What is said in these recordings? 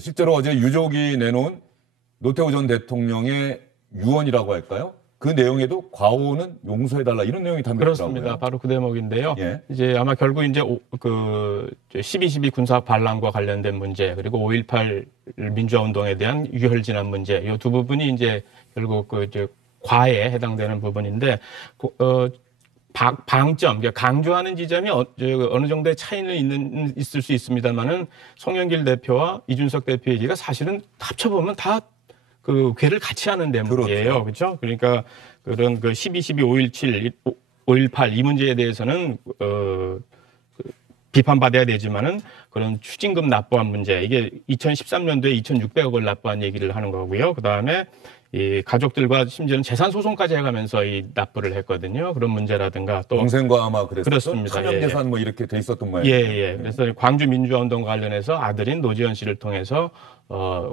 실제로 어제 유족이 내놓은 노태우 전 대통령의 유언이라고 할까요? 그 내용에도 과오는 용서해달라 이런 내용이 담겼더라고요. 그렇습니다. 바로 그 대목인데요. 예. 이제 아마 결국 이제 12.12 군사 반란과 관련된 문제 그리고 5.18 민주화운동에 대한 유혈진압 문제 이 두 부분이 이제 결국 과에 해당되는 부분인데 방점, 강조하는 지점이 어느 정도의 차이는 있을 수 있습니다만은 송영길 대표와 이준석 대표 얘기가 사실은 합쳐보면 다 그 궤를 같이 하는 대목이에요. 그렇죠? 그러니까 그런 12.12, 5.17, 5.18 이 문제에 대해서는 비판받아야 되지만은 그런 추징금 납부한 문제 이게 2013년도에 2,600억을 납부한 얘기를 하는 거고요. 그 다음에 이 가족들과 심지어는 재산 소송까지 해가면서 이 납부를 했거든요. 그런 문제라든가 또 동생과 아마 그렇습니다. 차명 재산 뭐 이렇게 돼 있었던 모양이에요. 예. 그래서 광주 민주화운동 관련해서 아들인 노지현 씨를 통해서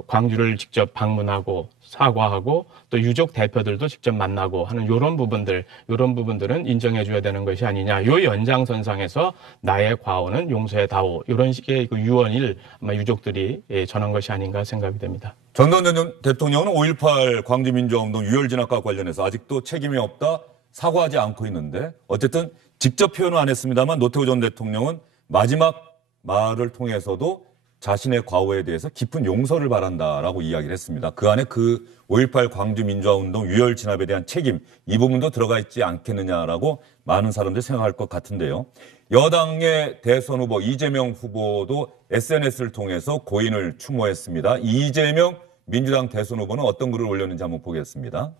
광주를 직접 방문하고 사과하고 또 유족 대표들도 직접 만나고 하는 이런 부분들은 인정해줘야 되는 것이 아니냐. 요 연장선상에서 나의 과오는 용서해다오. 이런 식의 그 유언을 아마 유족들이 전한 것이 아닌가 생각이 됩니다. 전두환 전 대통령은 5.18 광주민주화운동 유혈진압과 관련해서 아직도 책임이 없다 사과하지 않고 있는데 어쨌든 직접 표현은 안 했습니다만 노태우 전 대통령은 마지막 말을 통해서도 자신의 과오에 대해서 깊은 용서를 바란다라고 이야기를 했습니다. 그 안에 그 5.18 광주민주화운동 유혈진압에 대한 책임 이 부분도 들어가 있지 않겠느냐라고 많은 사람들이 생각할 것 같은데요. 여당의 대선 후보 이재명 후보도 SNS를 통해서 고인을 추모했습니다. 이재명 민주당 대선 후보는 어떤 글을 올렸는지 한번 보겠습니다.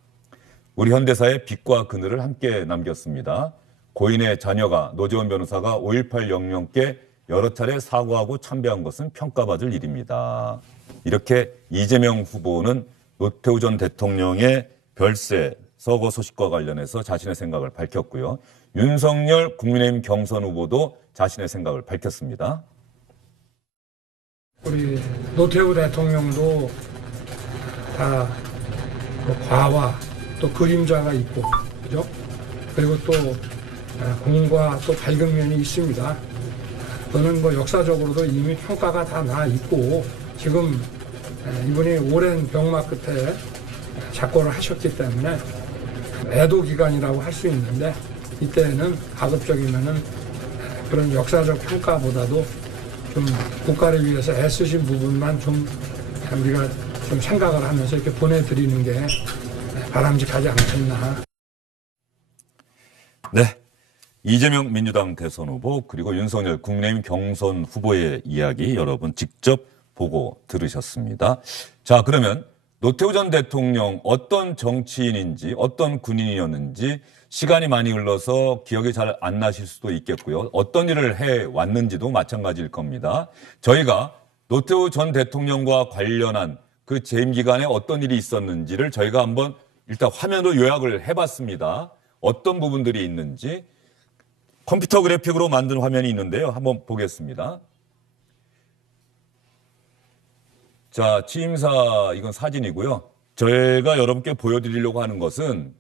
우리 현대사의 빛과 그늘을 함께 남겼습니다. 고인의 자녀가 노재원 변호사가 5.18 영령께 여러 차례 사과하고 참배한 것은 평가받을 일입니다. 이렇게 이재명 후보는 노태우 전 대통령의 별세 서거 소식과 관련해서 자신의 생각을 밝혔고요. 윤석열 국민의힘 경선 후보도 자신의 생각을 밝혔습니다. 우리 노태우 대통령도 다 과와 또 그림자가 있고, 그죠? 그리고 또 공과 또 밝은 면이 있습니다. 그거는 뭐 역사적으로도 이미 평가가 다 나 있고, 지금 이분이 오랜 병마 끝에 작고를 하셨기 때문에 애도 기간이라고 할 수 있는데, 이때는 가급적이면은 그런 역사적 평가보다도 좀 국가를 위해서 애쓰신 부분만 좀 우리가 좀 생각을 하면서 이렇게 보내드리는 게 바람직하지 않겠나. 네. 이재명 민주당 대선 후보 그리고 윤석열 국민의힘 경선 후보의 이야기 여러분 직접 보고 들으셨습니다. 자, 그러면 노태우 전 대통령 어떤 정치인인지 어떤 군인이었는지 시간이 많이 흘러서 기억이 잘 안 나실 수도 있겠고요. 어떤 일을 해왔는지도 마찬가지일 겁니다. 저희가 노태우 전 대통령과 관련한 그 재임 기간에 어떤 일이 있었는지를 저희가 한번 일단 화면으로 요약을 해봤습니다. 어떤 부분들이 있는지 컴퓨터 그래픽으로 만든 화면이 있는데요. 한번 보겠습니다. 자, 취임사 이건 사진이고요. 저희가 여러분께 보여드리려고 하는 것은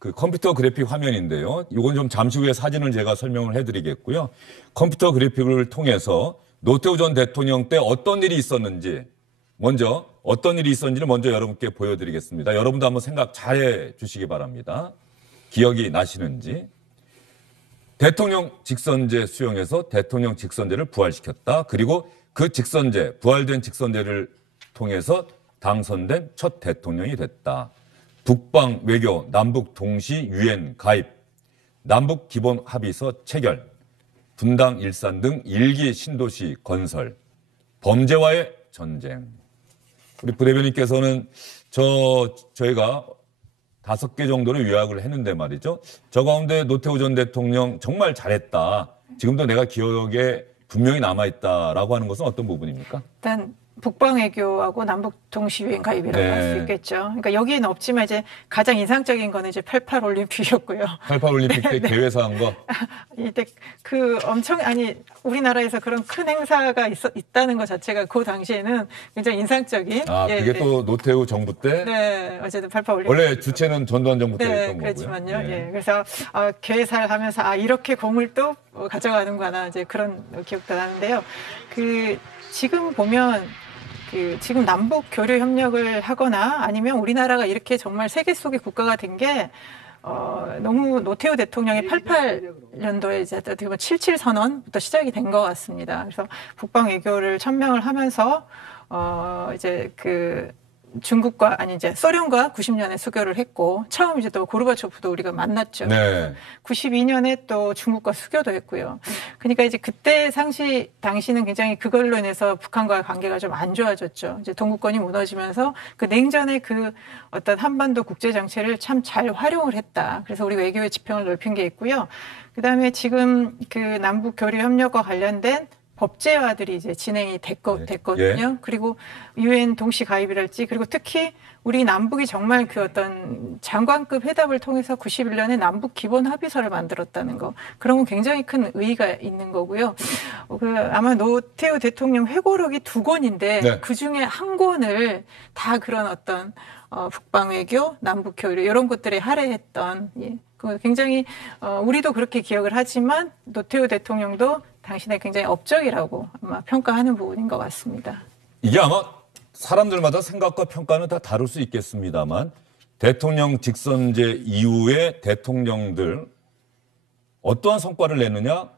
그 컴퓨터 그래픽 화면인데요. 이건 좀 잠시 후에 사진을 제가 설명을 해드리겠고요. 컴퓨터 그래픽을 통해서 노태우 전 대통령 때 어떤 일이 있었는지 먼저 어떤 일이 있었는지를 먼저 여러분께 보여드리겠습니다. 여러분도 한번 생각 잘해 주시기 바랍니다. 기억이 나시는지. 대통령 직선제 수용해서 대통령 직선제를 부활시켰다. 그리고 그 직선제, 부활된 직선제를 통해서 당선된 첫 대통령이 됐다. 북방 외교, 남북 동시 유엔 가입, 남북 기본 합의서 체결, 분당 일산 등 일기 신도시 건설, 범죄와의 전쟁. 우리 부대변인께서는 저희가 5개 정도를 요약을 했는데 말이죠. 저 가운데 노태우 전 대통령 정말 잘했다. 지금도 내가 기억에 분명히 남아있다라고 하는 것은 어떤 부분입니까? 일단 북방 외교하고 남북 동시 유엔 가입이라고 할 수 있겠죠. 그러니까 여기에는 없지만 이제 가장 인상적인 거는 이제 88 올림픽이었고요. 88 올림픽 때 개회사한 거. 이때 그 우리나라에서 그런 큰 행사가 있다는 것 자체가 그 당시에는 굉장히 인상적인. 그게 또 노태우 정부 때. 네, 어쨌든 88 올림픽. 원래 주체는 전두환 정부 때 했던 거고요. 그렇지만요. 네. 그래서 개회사를 하면서 이렇게 공을 또 가져가는구나 이제 그런 기억도 나는데요. 지금 보면 그 지금 남북 교류 협력을 하거나 아니면 우리나라가 이렇게 정말 세계 속의 국가가 된 게 너무 노태우 대통령이 88년도에 이제 어떻게 보면 77 선언부터 시작이 된 것 같습니다. 그래서 북방 외교를 천명을 하면서 이제 그 중국과 아니 이제 소련과 90년에 수교를 했고 처음 이제 또 고르바초프도 우리가 만났죠. 네. 92년에 또 중국과 수교도 했고요. 그러니까 이제 그때 당시는 굉장히 그걸로 인해서 북한과의 관계가 좀 안 좋아졌죠. 이제 동구권이 무너지면서 그 냉전의 그 어떤 한반도 국제 정체를 참 잘 활용을 했다. 그래서 우리 외교의 지평을 넓힌 게 있고요. 그다음에 지금 그 남북 교류 협력과 관련된 법제화들이 이제 진행이 됐거든요. 예. 그리고 유엔 동시 가입이랄지 그리고 특히 우리 남북이 정말 그 어떤 장관급 회담을 통해서 91년에 남북 기본 합의서를 만들었다는 거. 그런 건 굉장히 큰 의의가 있는 거고요. 아마 노태우 대통령 회고록이 2권인데 네. 그중에 한 권을 다 그런 어떤 북방 외교, 남북 교류 이런 것들에 할애했던 굉장히 우리도 그렇게 기억을 하지만 노태우 대통령도 당신의 굉장히 업적이라고 아마 평가하는 부분인 것 같습니다. 이게 아마 사람들마다 생각과 평가는 다 다를 수 있겠습니다만 대통령 직선제 이후에 대통령들 어떠한 성과를 내느냐,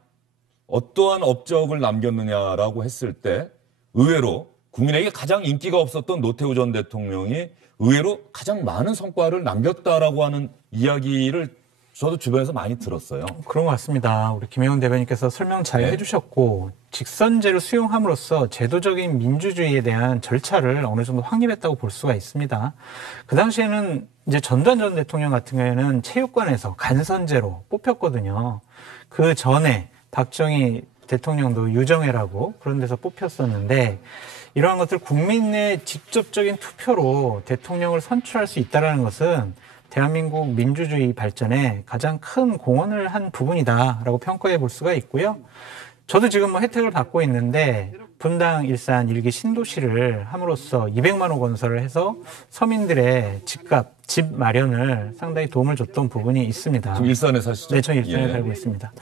어떠한 업적을 남겼느냐라고 했을 때 의외로 국민에게 가장 인기가 없었던 노태우 전 대통령이 의외로 가장 많은 성과를 남겼다라고 하는 이야기를 저도 주변에서 많이 들었어요. 그런 것 같습니다. 우리 김혜훈 대변인께서 설명 잘 네. 해주셨고 직선제를 수용함으로써 제도적인 민주주의에 대한 절차를 어느 정도 확립했다고 볼 수가 있습니다. 그 당시에는 이제 전두환 전 대통령 같은 경우에는 체육관에서 간선제로 뽑혔거든요. 그 전에 박정희 대통령도 유정회라고 그런 데서 뽑혔었는데 이러한 것들 국민의 직접적인 투표로 대통령을 선출할 수 있다는 것은 대한민국 민주주의 발전에 가장 큰 공헌을 한 부분이다라고 평가해 볼 수가 있고요. 저도 지금 뭐 혜택을 받고 있는데 분당 일산 1기 신도시를 함으로써 200만 호 건설을 해서 서민들의 집값, 집 마련을 상당히 도움을 줬던 부분이 있습니다. 지금 일산에 사시죠? 네, 저 일산에 살고 있습니다.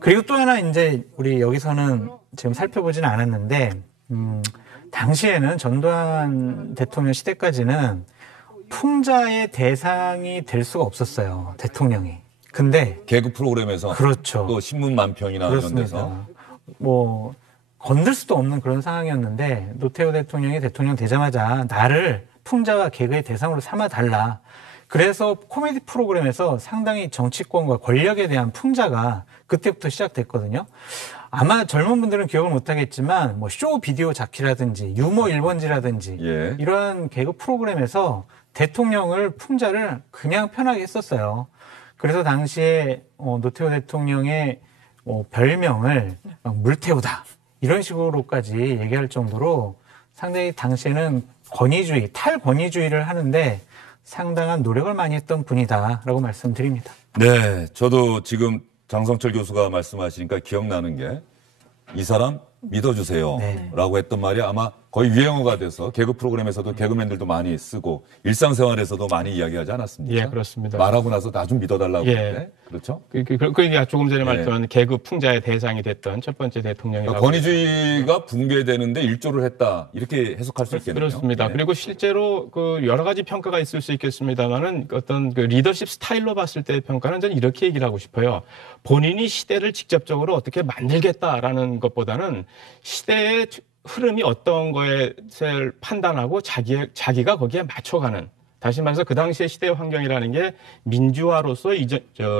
그리고 또 하나 이제 우리 여기서는 지금 살펴보지는 않았는데 당시에는 전두환 대통령 시대까지는 풍자의 대상이 될 수가 없었어요. 대통령이. 근데 개그 프로그램에서 그렇죠. 또 신문 만평이나 이런 데서 그렇습니다. 뭐 건들 수도 없는 그런 상황이었는데 노태우 대통령이 대통령 되자마자 나를 풍자와 개그의 대상으로 삼아달라. 그래서 코미디 프로그램에서 상당히 정치권과 권력에 대한 풍자가 그때부터 시작됐거든요. 아마 젊은 분들은 기억을 못하겠지만 뭐 쇼 비디오 자키라든지 유머 1번지라든지 예. 이러한 개그 프로그램에서 대통령을 풍자를 그냥 편하게 했었어요. 그래서 당시에 노태우 대통령의 별명을 막 물태우다 이런 식으로까지 얘기할 정도로 상당히 당시에는 권위주의, 탈권위주의를 하는데 상당한 노력을 많이 했던 분이다라고 말씀드립니다. 네, 저도 지금 장성철 교수가 말씀하시니까 기억나는 게 이 사람 믿어주세요 네. 라고 했던 말이 아마 거의 유행어가 돼서 개그 프로그램에서도 개그맨들도 많이 쓰고 일상생활에서도 많이 이야기하지 않았습니까? 예, 그렇습니다. 말하고 나서 나 좀 믿어달라고 예. 했는데 그렇죠? 그러니까 조금 전에 네. 말씀한 개그 풍자의 대상이 됐던 첫 번째 대통령이라고. 권위주의가 붕괴되는데 일조를 했다 이렇게 해석할 수 있겠네요. 그렇습니다. 네. 그리고 실제로 그 여러 가지 평가가 있을 수 있겠습니다만은 어떤 그 리더십 스타일로 봤을 때의 평가는 저는 이렇게 얘기를 하고 싶어요. 본인이 시대를 직접적으로 어떻게 만들겠다라는 것보다는 시대의 흐름이 어떤 것을 판단하고 자기가 거기에 맞춰가는. 다시 말해서 그 당시의 시대 환경이라는 게 민주화로서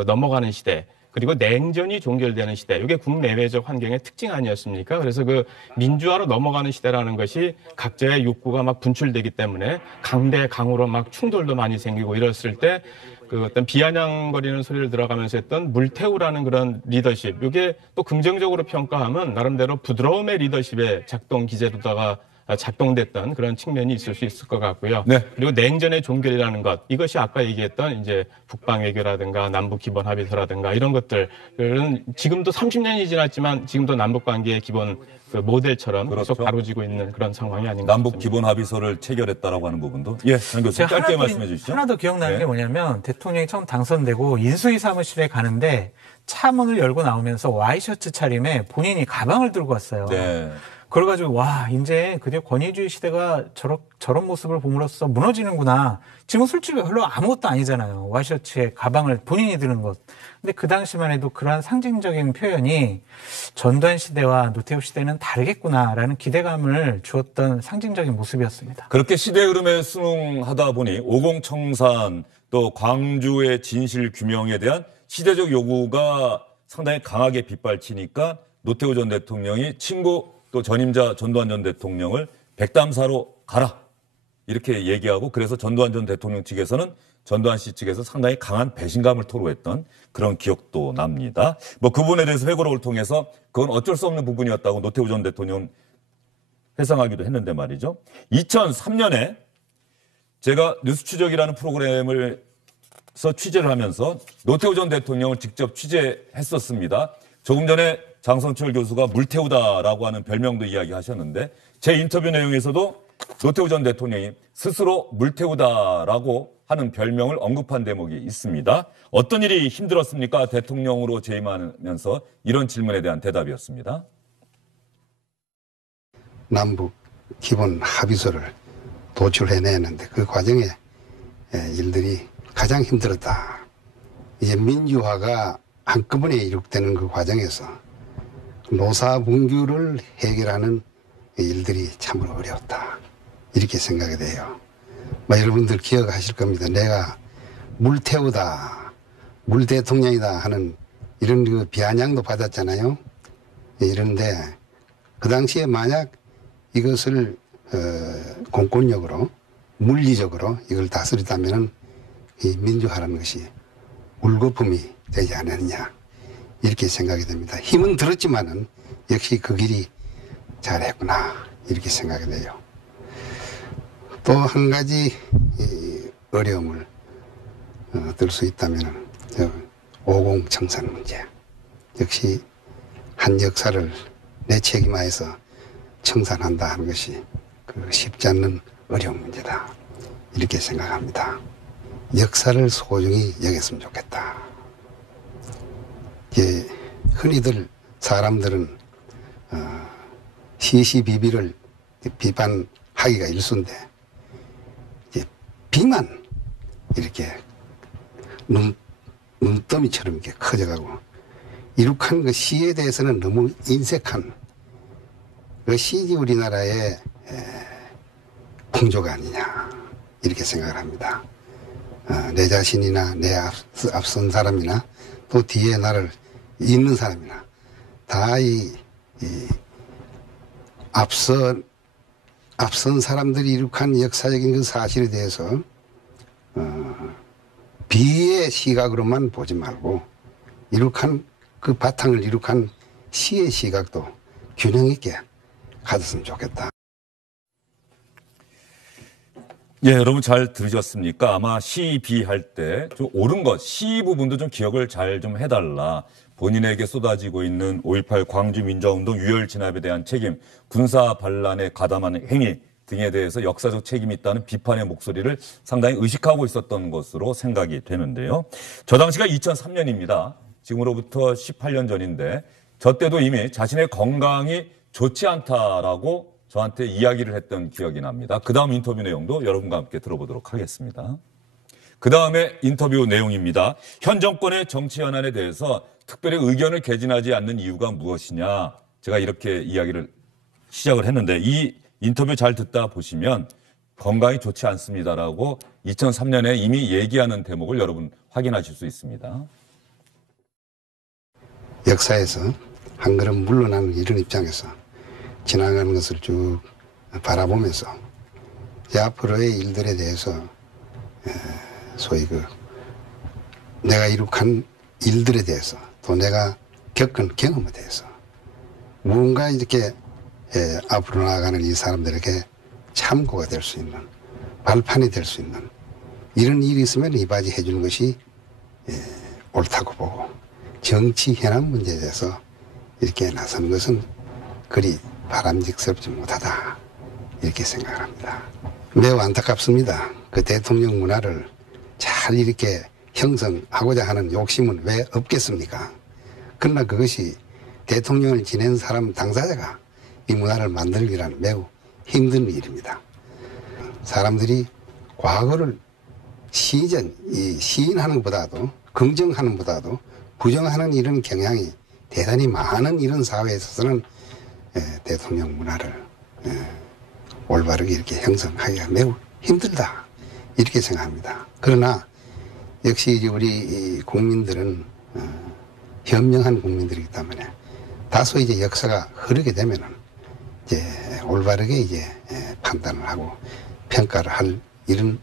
넘어가는 시대. 그리고 냉전이 종결되는 시대. 이게 국내외적 환경의 특징 아니었습니까? 그래서 그 민주화로 넘어가는 시대라는 것이 각자의 욕구가 막 분출되기 때문에 강대 강으로 막 충돌도 많이 생기고 이랬을 때 그 어떤 비아냥거리는 소리를 들어가면서 했던 물태우라는 그런 리더십. 이게 또 긍정적으로 평가하면 나름대로 부드러움의 리더십의 작동 기제로다가 작동됐던 그런 측면이 있을 수 있을 것 같고요. 네. 그리고 냉전의 종결이라는 것, 이것이 아까 얘기했던 이제 북방 외교라든가 남북 기본 합의서라든가 이런 것들은 지금도 30년이 지났지만 지금도 남북 관계의 기본 그 모델처럼 그렇죠. 계속 다뤄지고 있는 그런 상황이 아닌가 남북 싶습니다. 기본 합의서를 체결했다라고 하는 부분도 예, 장 교수님 짧게 말씀해 주시죠. 하나 더 기억나는 네. 게 뭐냐면 대통령이 처음 당선되고 인수위 사무실에 가는데 차 문을 열고 나오면서 와이셔츠 차림에 본인이 가방을 들고 왔어요. 네. 그래가지고 와 이제 드디어 권위주의 시대가 저런 모습을 봄으로써 무너지는구나. 지금 솔직히 별로 아무것도 아니잖아요. 와이셔츠에 가방을 본인이 드는 것. 근데 그 당시만 해도 그러한 상징적인 표현이 전두환 시대와 노태우 시대는 다르겠구나라는 기대감을 주었던 상징적인 모습이었습니다. 그렇게 시대 흐름에 순응하다 보니 오공청산 또 광주의 진실 규명에 대한 시대적 요구가 상당히 강하게 빗발치니까 노태우 전 대통령이 친구 또 전임자 전두환 전 대통령을 백담사로 가라 이렇게 얘기하고 그래서 전두환 전 대통령 측에서는 전두환 씨 측에서 상당히 강한 배신감을 토로했던 그런 기억도 납니다. 뭐 그 부분에 대해서 회고록을 통해서 그건 어쩔 수 없는 부분이었다고 노태우 전 대통령 회상하기도 했는데 말이죠. 2003년에 제가 뉴스추적이라는 프로그램을 취재를 하면서 노태우 전 대통령을 직접 취재했었습니다. 조금 전에 장성철 교수가 물태우다라고 하는 별명도 이야기하셨는데 제 인터뷰 내용에서도 노태우 전 대통령이 스스로 물태우다라고 하는 별명을 언급한 대목이 있습니다. 어떤 일이 힘들었습니까? 대통령으로 재임하면서 이런 질문에 대한 대답이었습니다. 남북 기본 합의서를 도출해내는데 그 과정에 일들이 가장 힘들었다. 이제 민주화가 한꺼번에 이룩되는 그 과정에서 노사분규를 해결하는 일들이 참으로 어려웠다. 이렇게 생각이 돼요. 여러분들 기억하실 겁니다. 내가 물태우다, 물대통령이다 하는 이런 그 비아냥도 받았잖아요. 이런데 그 당시에 만약 이것을 공권력으로 물리적으로 이걸 다스리다면은 이 민주화라는 것이 울거품이 되지 않았느냐 이렇게 생각이 됩니다. 힘은 들었지만은 역시 그 길이 잘했구나 이렇게 생각이 돼요. 또 한 가지 어려움을 들 수 있다면은 오공청산 문제. 역시 한 역사를 내 책임하에서 청산한다 하는 것이 쉽지 않는 어려운 문제다 이렇게 생각합니다. 역사를 소중히 여겼으면 좋겠다. 흔히들 사람들은 시시비비를 비판하기가 일쑤인데 비만 이렇게 눈더미처럼 이렇게 커져가고 이룩한 그 시에 대해서는 너무 인색한 그 시지 우리나라의 풍조가 아니냐 이렇게 생각을 합니다. 내 자신이나 내 앞선 사람이나 또 뒤에 나를 잇는 사람이나 다 이 앞선 사람들이 이룩한 역사적인 그 사실에 대해서 비의 시각으로만 보지 말고 이룩한 그 바탕을 이룩한 시의 시각도 균형 있게 가졌으면 좋겠다. 예, 여러분 잘 들으셨습니까? 아마 시 할 때 좀 옳은 것, 시 부분도 좀 기억을 잘 좀 해달라. 본인에게 쏟아지고 있는 5.18 광주 민주화운동 유혈 진압에 대한 책임, 군사 반란에 가담하는 행위 등에 대해서 역사적 책임이 있다는 비판의 목소리를 상당히 의식하고 있었던 것으로 생각이 되는데요. 저 당시가 2003년입니다. 지금으로부터 18년 전인데 저 때도 이미 자신의 건강이 좋지 않다라고 저한테 이야기를 했던 기억이 납니다. 그 다음 인터뷰 내용도 여러분과 함께 들어보도록 하겠습니다. 그 다음에 인터뷰 내용입니다. 현 정권의 정치 현안에 대해서 특별히 의견을 개진하지 않는 이유가 무엇이냐. 제가 이렇게 이야기를 시작을 했는데 이 인터뷰 잘 듣다 보시면 건강이 좋지 않습니다라고 2003년에 이미 얘기하는 대목을 여러분 확인하실 수 있습니다. 역사에서 한 걸음 물러나는 이런 입장에서 지나가는 것을 쭉 바라보면서 앞으로의 일들에 대해서 소위 내가 이룩한 일들에 대해서 또 내가 겪은 경험에 대해서 무언가 이렇게 앞으로 나아가는 이 사람들에게 참고가 될 수 있는 발판이 될 수 있는 이런 일이 있으면 이바지 해주는 것이 옳다고 보고 정치 현안 문제에 대해서 이렇게 나서는 것은 그리 바람직스럽지 못하다 이렇게 생각을 합니다. 매우 안타깝습니다. 그 대통령 문화를 잘 이렇게 형성하고자 하는 욕심은 왜 없겠습니까? 그러나 그것이 대통령을 지낸 사람 당사자가 이 문화를 만들기란 매우 힘든 일입니다. 사람들이 과거를 시인하는 것보다도 긍정하는 것보다도 부정하는 이런 경향이 대단히 많은 이런 사회에 있어서는 대통령 문화를 올바르게 이렇게 형성하기가 매우 힘들다 이렇게 생각합니다. 그러나 역시 이제 우리 국민들은 현명한 국민들이기 때문에 다소 이제 역사가 흐르게 되면은 이제 올바르게 이제 판단을 하고 평가를 할 이런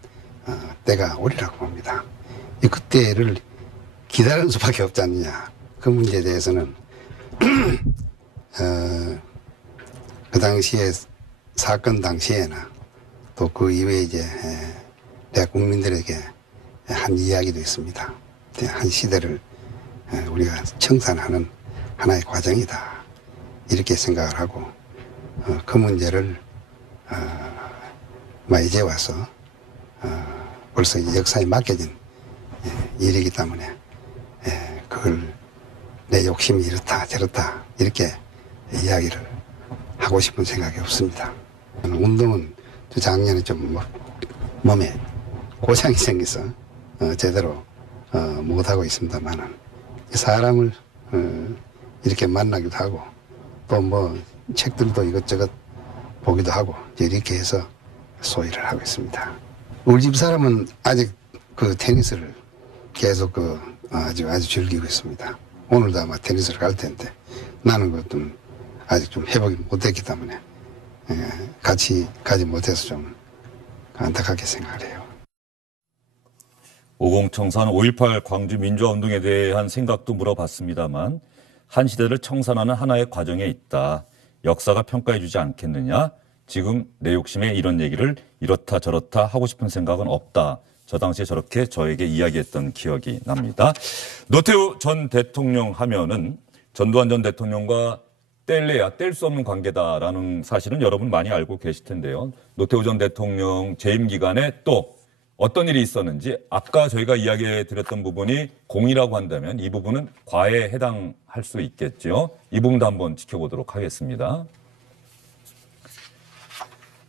때가 오리라고 봅니다. 그때를 기다리는 수밖에 없지 않느냐. 그 문제에 대해서는 그 당시에 사건 당시에나 또 그 이후에 이제 대학 국민들에게 한 이야기도 있습니다. 한 시대를 우리가 청산하는 하나의 과정이다. 이렇게 생각을 하고 그 문제를 이제 와서 벌써 역사에 맡겨진 일이기 때문에 그걸 내 욕심이 이렇다 저렇다 이렇게 이야기를 하고 싶은 생각이 없습니다. 운동은 작년에 좀 몸에 고장이 생겨서 제대로 못하고 있습니다만은 사람을 이렇게 만나기도 하고 또 뭐 책들도 이것저것 보기도 하고 이렇게 해서 소일을 하고 있습니다. 우리 집 사람은 아직 그 테니스를 계속 아주 즐기고 있습니다. 오늘도 아마 테니스를 갈 텐데 나는 그것도 아직 좀 회복이 못됐기 때문에 같이 가지 못해서 좀 안타깝게 생각을 해요. 오공청산 5.18 광주 민주화운동에 대한 생각도 물어봤습니다만 한 시대를 청산하는 하나의 과정에 있다. 역사가 평가해주지 않겠느냐. 지금 내 욕심에 이런 얘기를 이렇다 저렇다 하고 싶은 생각은 없다. 저 당시에 저렇게 저에게 이야기했던 기억이 납니다. 노태우 전 대통령 하면은 전두환 전 대통령과 뗄래야 뗄 수 없는 관계다라는 사실은 여러분 많이 알고 계실 텐데요. 노태우 전 대통령 재임 기간에 또 어떤 일이 있었는지 아까 저희가 이야기해 드렸던 부분이 공이라고 한다면 이 부분은 과에 해당할 수 있겠죠. 이 부분도 한번 지켜보도록 하겠습니다.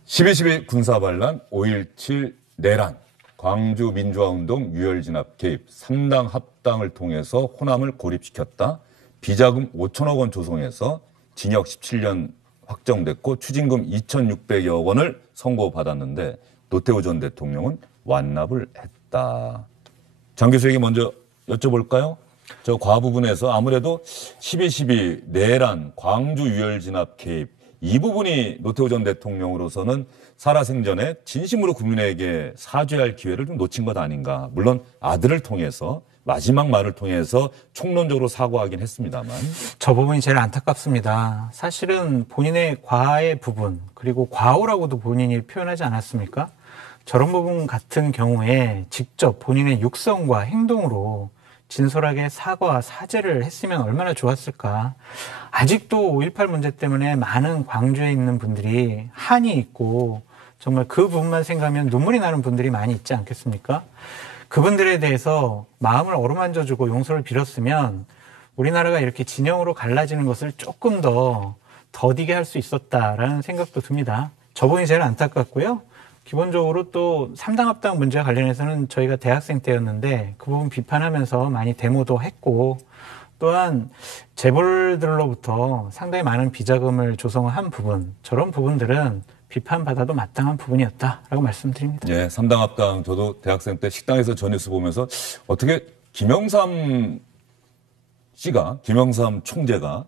12.12 군사반란, 5.17 내란, 광주 민주화운동 유혈진압 개입, 3당 합당을 통해서 호남을 고립시켰다. 비자금 5천억 원 조성해서 징역 17년 확정됐고 추징금 2,600여 원을 선고받았는데 노태우 전 대통령은 완납을 했다. 장 교수에게 먼저 여쭤볼까요? 저 과부분에서 아무래도 12.12 내란, 광주 유혈진압 개입 이 부분이 노태우 전 대통령으로서는 살아생전에 진심으로 국민에게 사죄할 기회를 좀 놓친 것 아닌가. 물론 아들을 통해서 마지막 말을 통해서 총론적으로 사과하긴 했습니다만. 저 부분이 제일 안타깝습니다. 사실은 본인의 과의 부분 그리고 과오라고도 본인이 표현하지 않았습니까? 저런 부분 같은 경우에 직접 본인의 육성과 행동으로 진솔하게 사과와 사죄를 했으면 얼마나 좋았을까. 아직도 5.18 문제 때문에 많은 광주에 있는 분들이 한이 있고 정말 그 부분만 생각하면 눈물이 나는 분들이 많이 있지 않겠습니까? 그분들에 대해서 마음을 어루만져주고 용서를 빌었으면 우리나라가 이렇게 진영으로 갈라지는 것을 조금 더 더디게 할 수 있었다라는 생각도 듭니다. 저 부분이 제일 안타깝고요. 기본적으로 또 3당 합당 문제와 관련해서는 저희가 대학생 때였는데 그 부분 비판하면서 많이 데모도 했고 또한 재벌들로부터 상당히 많은 비자금을 조성한 부분 저런 부분들은 비판받아도 마땅한 부분이었다라고 말씀드립니다. 예, 3당 합당 저도 대학생 때 식당에서 저 뉴스 보면서 어떻게 김영삼 총재가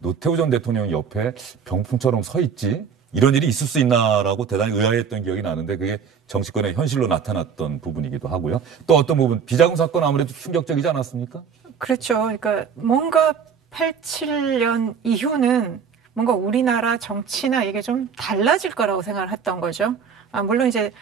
노태우 전 대통령 옆에 병풍처럼 서 있지? 이런 일이 있을 수 있나라고 대단히 의아했던 기억이 나는데 그게 정치권의 현실로 나타났던 부분이기도 하고요. 또 어떤 부분, 비자금 사건 아무래도 충격적이지 않았습니까? 그렇죠. 그러니까 뭔가 87년 이후는 뭔가 우리나라 정치나 이게 좀 달라질 거라고 생각을 했던 거죠. 물론 이제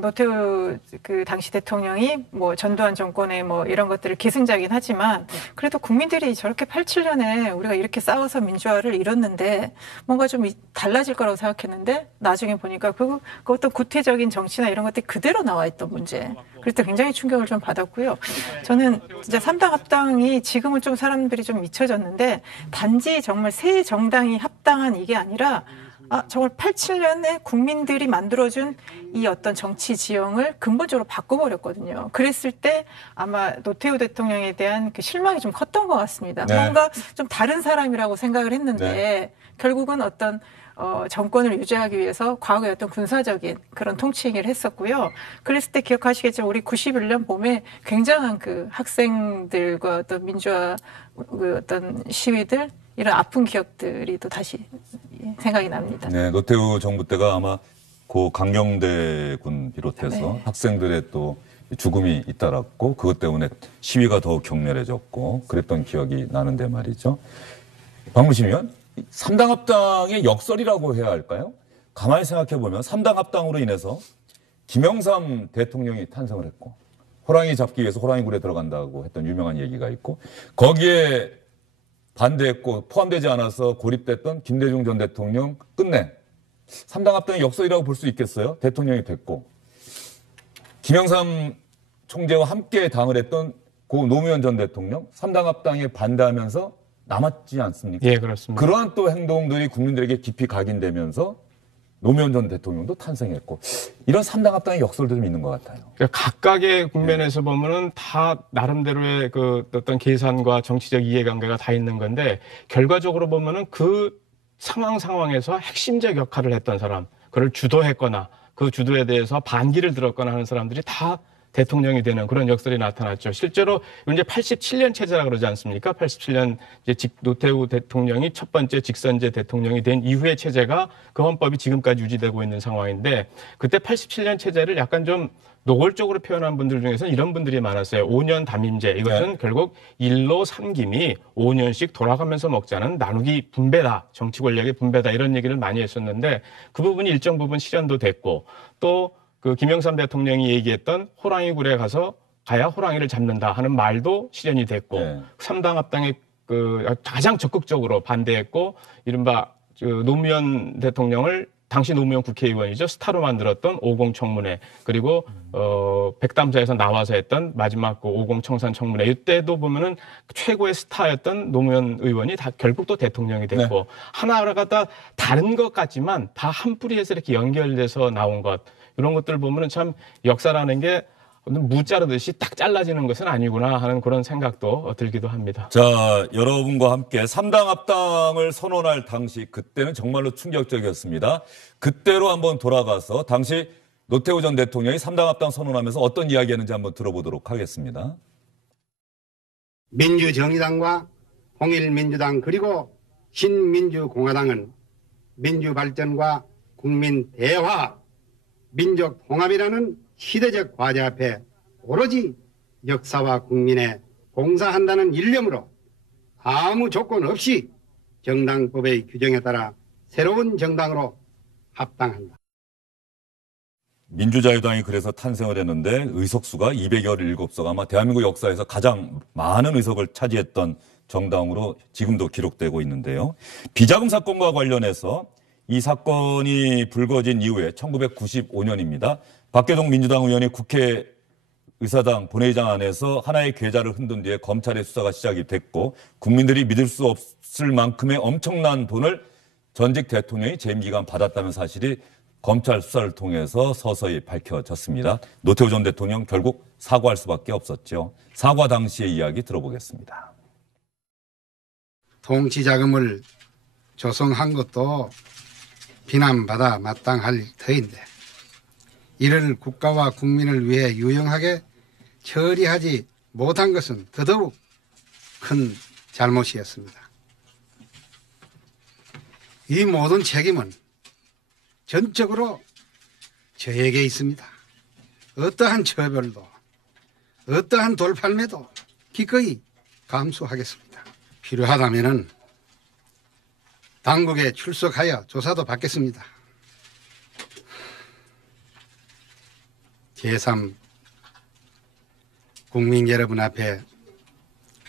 노태우 그 당시 대통령이 뭐 전두환 정권의 뭐 이런 것들을 계승자긴 하지만 그래도 국민들이 저렇게 87년에 우리가 이렇게 싸워서 민주화를 이뤘는데 뭔가 좀 달라질 거라고 생각했는데 나중에 보니까 그 어떤 구태적인 정치나 이런 것들이 그대로 나와 있던 문제. 그래서 굉장히 충격을 좀 받았고요. 저는 진짜 3당 합당이 지금은 좀 사람들이 좀 잊혀졌는데 단지 정말 새 정당이 합당한 이게 아니라 정말 87년에 국민들이 만들어준 이 어떤 정치 지형을 근본적으로 바꿔버렸거든요. 그랬을 때 아마 노태우 대통령에 대한 그 실망이 좀 컸던 것 같습니다. 네. 뭔가 좀 다른 사람이라고 생각을 했는데 네. 결국은 어떤 정권을 유지하기 위해서 과거의 어떤 군사적인 그런 통치행위를 했었고요. 그랬을 때 기억하시겠지만 우리 91년 봄에 굉장한 그 학생들과 어떤 민주화 그 어떤 시위들 이런 아픈 기억들이 또 다시 생각이 납니다. 네, 노태우 정부 때가 아마 고 강경대 군 비롯해서 네. 학생들의 또 죽음이 잇따랐고 그것 때문에 시위가 더욱 격렬해졌고 그랬던 기억이 나는데 말이죠. 박문심 의원, 3당 합당의 역설이라고 해야 할까요? 가만히 생각해 보면 3당 합당으로 인해서 김영삼 대통령이 탄생을 했고 호랑이 잡기 위해서 호랑이 굴에 들어간다고 했던 유명한 얘기가 있고 거기에 반대했고 포함되지 않아서 고립됐던 김대중 전 대통령 끝내 3당 합당의 역설이라고 볼 수 있겠어요? 대통령이 됐고 김영삼 총재와 함께 당을 했던 고 노무현 전 대통령 3당 합당에 반대하면서 남았지 않습니까? 예, 그렇습니다. 그러한 또 행동들이 국민들에게 깊이 각인되면서 노무현 전 대통령도 탄생했고 이런 3당 합당의 역설도 좀 있는 것 같아요. 그러니까 각각의 국면에서 보면은 다 나름대로의 그 어떤 계산과 정치적 이해관계가 다 있는 건데 결과적으로 보면은 그 상황에서 핵심적 역할을 했던 사람, 그걸 주도했거나 그 주도에 대해서 반기를 들었거나 하는 사람들이 다 대통령이 되는 그런 역설이 나타났죠. 실제로 이제 87년 체제라 그러지 않습니까? 87년 이제 노태우 대통령이 첫 번째 직선제 대통령이 된 이후의 체제가 그 헌법이 지금까지 유지되고 있는 상황인데 그때 87년 체제를 약간 좀 노골적으로 표현한 분들 중에서는 이런 분들이 많았어요. 5년 담임제. 이것은 네. 결국 일로 삼김이 5년씩 돌아가면서 먹자는 나누기 분배다. 정치 권력의 분배다. 이런 얘기를 많이 했었는데 그 부분이 일정 부분 실현도 됐고 또 그 김영삼 대통령이 얘기했던 호랑이 굴에 가야 호랑이를 잡는다 하는 말도 실현이 됐고 네. 3당 합당에 그 가장 적극적으로 반대했고 이른바 그 노무현 대통령을 당시 노무현 국회의원이죠. 스타로 만들었던 50 청문회 그리고 백담사에서 나와서 했던 마지막 그 50 청산 청문회 이때도 보면은 최고의 스타였던 노무현 의원이 다 결국 또 대통령이 됐고 네. 하나하나가 다 다른 것 같지만 다 한 뿌리에서 이렇게 연결돼서 나온 것 이런 것들을 보면은 참 역사라는 게 무 자르듯이 딱 잘라지는 것은 아니구나 하는 그런 생각도 들기도 합니다. 자, 여러분과 함께 3당 합당을 선언할 당시 그때는 정말로 충격적이었습니다. 그때로 한번 돌아가서 당시 노태우 전 대통령이 3당 합당 선언하면서 어떤 이야기했는지 한번 들어보도록 하겠습니다. 민주정의당과 통일민주당 그리고 신민주공화당은 민주발전과 국민 대화, 민족 통합이라는 시대적 과제 앞에 오로지 역사와 국민에 봉사한다는 일념으로 아무 조건 없이 정당법의 규정에 따라 새로운 정당으로 합당한다. 민주자유당이 그래서 탄생을 했는데 의석수가 217석 아마 대한민국 역사에서 가장 많은 의석을 차지했던 정당으로 지금도 기록되고 있는데요. 비자금 사건과 관련해서 이 사건이 불거진 이후에 1995년입니다. 박계동 민주당 의원이 국회의사당 본회의장 안에서 하나의 계좌를 흔든 뒤에 검찰의 수사가 시작이 됐고 국민들이 믿을 수 없을 만큼의 엄청난 돈을 전직 대통령이 재임 기간 받았다는 사실이 검찰 수사를 통해서 서서히 밝혀졌습니다. 노태우 전 대통령 결국 사과할 수밖에 없었죠. 사과 당시의 이야기 들어보겠습니다. 통치자금을 조성한 것도 비난받아 마땅할 터인데 이를 국가와 국민을 위해 유용하게 처리하지 못한 것은 더더욱 큰 잘못이었습니다. 이 모든 책임은 전적으로 저에게 있습니다. 어떠한 처벌도 어떠한 돌팔매도 기꺼이 감수하겠습니다. 필요하다면은 당국에 출석하여 조사도 받겠습니다. 제3 국민 여러분 앞에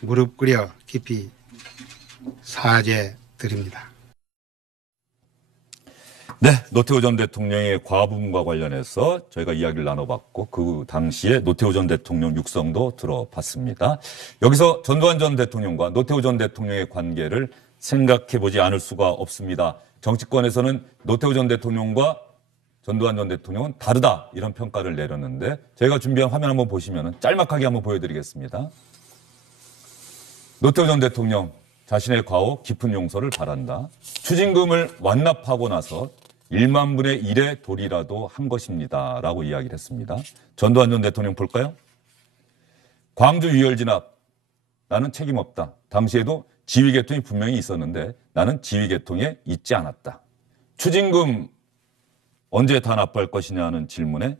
무릎 꿇여 깊이 사죄드립니다. 네, 노태우 전 대통령의 과부분과 관련해서 저희가 이야기를 나눠봤고 그 당시에 노태우 전 대통령 육성도 들어봤습니다. 여기서 전두환 전 대통령과 노태우 전 대통령의 관계를 생각해보지 않을 수가 없습니다. 정치권에서는 노태우 전 대통령과 전두환 전 대통령은 다르다 이런 평가를 내렸는데 저희가 준비한 화면 한번 보시면 짤막하게 한번 보여드리겠습니다. 노태우 전 대통령 자신의 과오 깊은 용서를 바란다. 추징금을 완납하고 나서 1만 분의 1의 도리라도 한 것입니다. 라고 이야기를 했습니다. 전두환 전 대통령 볼까요? 광주 유혈 진압 나는 책임 없다. 당시에도 지휘 계통이 분명히 있었는데 나는 지휘 계통에 있지 않았다. 추징금 언제 다 납부할 것이냐는 질문에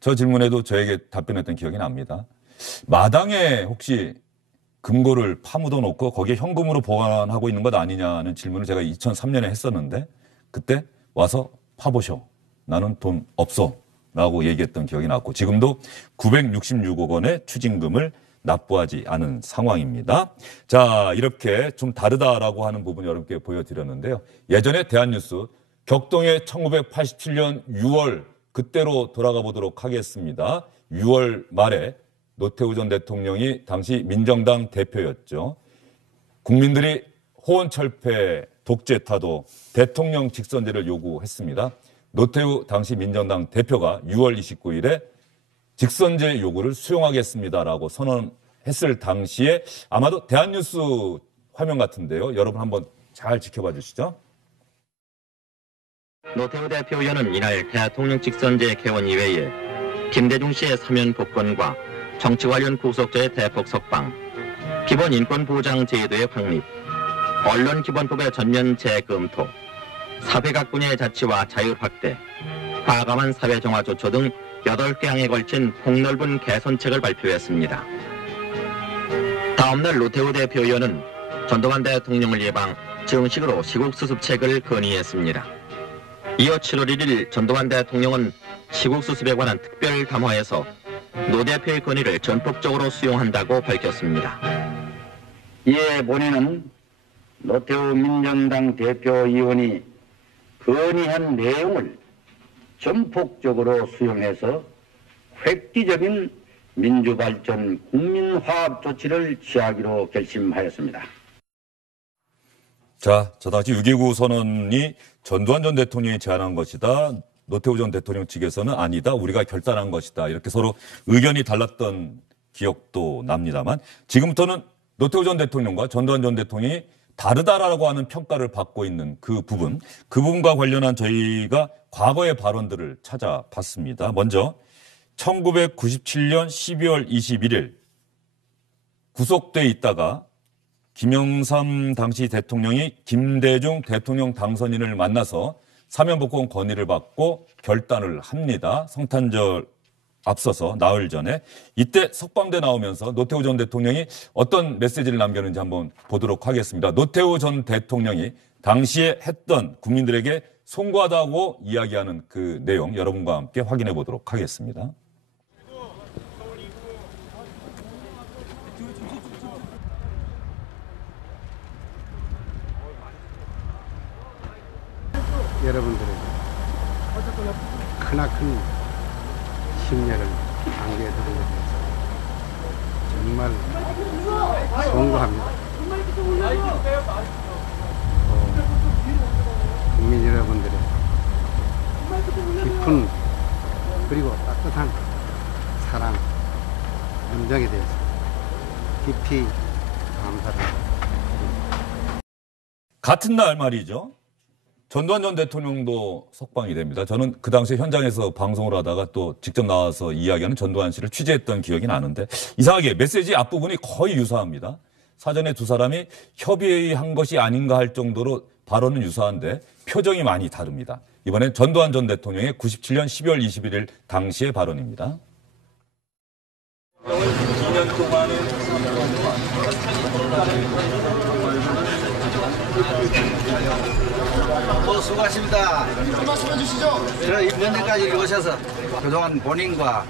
저 질문에도 저에게 답변했던 기억이 납니다. 마당에 혹시 금고를 파묻어 놓고 거기에 현금으로 보관하고 있는 것 아니냐는 질문을 제가 2003년에 했었는데 그때 와서 파보셔. 나는 돈 없어. 라고 얘기했던 기억이 났고 지금도 966억 원의 추징금을 납부하지 않은 상황입니다. 자, 이렇게 좀 다르다라고 하는 부분 여러분께 보여드렸는데요. 예전에 대한뉴스 격동의 1987년 6월 그때로 돌아가 보도록 하겠습니다. 6월 말에 노태우 전 대통령이 당시 민정당 대표였죠. 국민들이 호언철폐, 독재타도, 대통령 직선제를 요구했습니다. 노태우 당시 민정당 대표가 6월 29일에 직선제 요구를 수용하겠습니다라고 선언했을 당시에 아마도 대한뉴스 화면 같은데요. 여러분 한번 잘 지켜봐 주시죠. 노태우 대표 의원은 이날 대통령 직선제 개원 이외에 김대중 씨의 사면 복권과 정치 관련 구속자의 대폭 석방, 기본 인권 보장 제도의 확립, 언론 기본법의 전면 재검토, 사회각 분야의 자치와 자율 확대, 과감한 사회 정화 조처 등 8개 항에 걸친 폭넓은 개선책을 발표했습니다. 다음날 노태우 대표 의원은 전두환 대통령을 예방 정식으로 시국 수습책을 건의했습니다. 이어 7월 1일 전두환 대통령은 시국 수습에 관한 특별 담화에서 노 대표의 건의를 전폭적으로 수용한다고 밝혔습니다. 이에 본인은 노태우 민정당 대표의원이 건의한 내용을 전폭적으로 수용해서 획기적인 민주발전 국민화합 조치를 취하기로 결심하였습니다. 자, 저 당시 6.29 선언이 전두환 전 대통령이 제안한 것이다. 노태우 전 대통령 측에서는 아니다. 우리가 결단한 것이다. 이렇게 서로 의견이 달랐던 기억도 납니다만 지금부터는 노태우 전 대통령과 전두환 전 대통령이 다르다라고 하는 평가를 받고 있는 그 부분과 관련한 저희가 과거의 발언들을 찾아봤습니다. 먼저 1997년 12월 21일 구속돼 있다가 김영삼 당시 대통령이 김대중 대통령 당선인을 만나서 사면복권 건의를 받고 결단을 합니다. 성탄절 앞서서 나흘 전에 이때 석방돼 나오면서 노태우 전 대통령이 어떤 메시지를 남겼는지 한번 보도록 하겠습니다. 노태우 전 대통령이 당시에 했던 국민들에게 송구하다고 이야기하는 그 내용 여러분과 함께 확인해 보도록 하겠습니다. 여러분들에게 크나큰 심려를 안겨드린 것에 대해서 정말 송구합니다. 국민 여러분들의 깊은 그리고 따뜻한 사랑, 연정에 대해서 깊이 감사를 드립니다. 같은 날 말이죠. 전두환 전 대통령도 석방이 됩니다. 저는 그 당시에 현장에서 방송을 하다가 또 직접 나와서 이야기하는 전두환 씨를 취재했던 기억이 나는데 이상하게 메시지 앞부분이 거의 유사합니다. 사전에 두 사람이 협의한 것이 아닌가 할 정도로 발언은 유사한데 표정이 많이 다릅니다. 이번엔 전두환 전 대통령의 97년 12월 21일 당시의 발언입니다. 2년 동안은 수고하십니다. 말씀해 주시죠. 몇 년까지 오셔서 그동안 본인과